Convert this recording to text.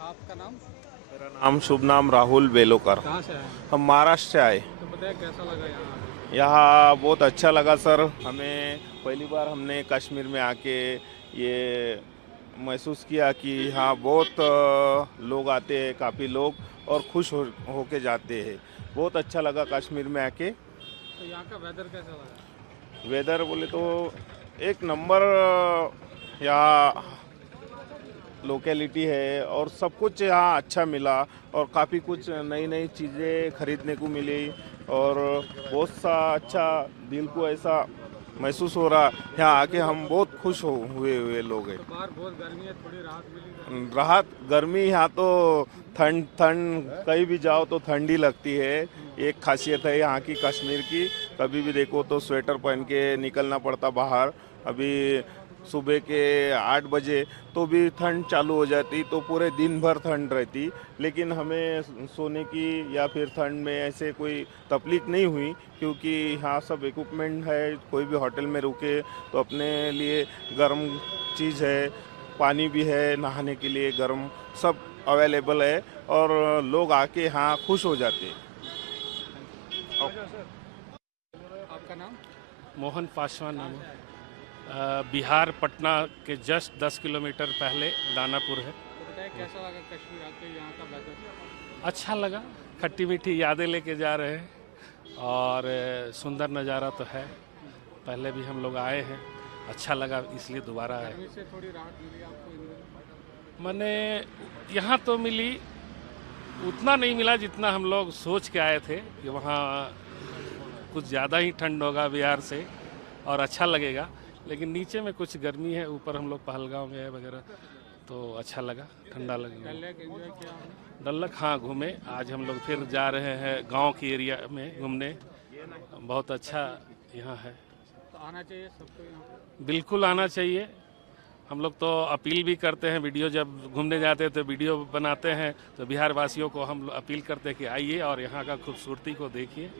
आपका नाम? मेरा नाम शुभ नाम राहुल बेलोकर। कहाँ से आए? हम महाराष्ट्र से आए। तो बताइए कैसा लगा यहाँ? यहाँ बहुत अच्छा लगा सर। हमें पहली बार हमने कश्मीर में आके ये महसूस किया कि यहाँ बहुत लोग आते हैं, काफ़ी लोग, और खुश होके जाते हैं। बहुत अच्छा लगा कश्मीर में आके। तो यहाँ का वेदर कैसा लगा? वेदर बोले तो एक नंबर। यहाँ लोकेलिटी है और सब कुछ यहाँ अच्छा मिला, और काफ़ी कुछ नई नई चीज़ें खरीदने को मिली, और बहुत सा अच्छा दिल को ऐसा महसूस हो रहा। यहाँ आके हम बहुत खुश हुए लोग हैं। तो बाहर बहुत गर्मी है, थोड़ी राहत मिली? राहत गर्मी, यहाँ तो ठंड ठंड, कहीं भी जाओ तो ठंडी लगती है। एक खासियत है यहाँ की कश्मीर की, कभी भी देखो तो स्वेटर पहन के निकलना पड़ता बाहर। अभी सुबह के 8 बजे तो भी ठंड चालू हो जाती, तो पूरे दिन भर ठंड रहती। लेकिन हमें सोने की या फिर ठंड में ऐसे कोई तकलीफ नहीं हुई, क्योंकि यहाँ सब इक्विपमेंट है। कोई भी होटल में रुके तो अपने लिए गर्म चीज़ है, पानी भी है, नहाने के लिए गर्म सब अवेलेबल है, और लोग आके यहाँ खुश हो जाते हैं। आपका नाम? मोहन पासवान नाम है। बिहार पटना के जस्ट 10 किलोमीटर पहले दानापुर है। तो बताइए कैसा लगा कश्मीर आके, यहाँ का वेदर? अच्छा लगा, खट्टी मीठी यादें लेके जा रहे हैं, और सुंदर नज़ारा तो है। पहले भी हम लोग आए हैं, अच्छा लगा, इसलिए दोबारा आए। गर्मी से थोड़ी राहत मिली आपको इन दिनों? मैंने यहाँ तो मिली, उतना नहीं मिला जितना हम लोग सोच के आए थे कि वहाँ कुछ ज़्यादा ही ठंड होगा बिहार से और अच्छा लगेगा। लेकिन नीचे में कुछ गर्मी है, ऊपर हम लोग पहलगांव गए वगैरह, तो अच्छा लगा, ठंडा लगेगा। डल लेक एंजॉय किया आपने? डल लेक हाँ घूमे। आज हम लोग फिर जा रहे हैं गांव की एरिया में घूमने। बहुत अच्छा यहाँ है, तो आना चाहिए सबको यहाँ पे? बिल्कुल आना चाहिए। हम लोग तो अपील भी करते हैं, वीडियो जब घूमने जाते हैं तो वीडियो बनाते हैं, तो बिहार वासियों को हम अपील करते हैं कि आइए और यहाँ का खूबसूरती को देखिए।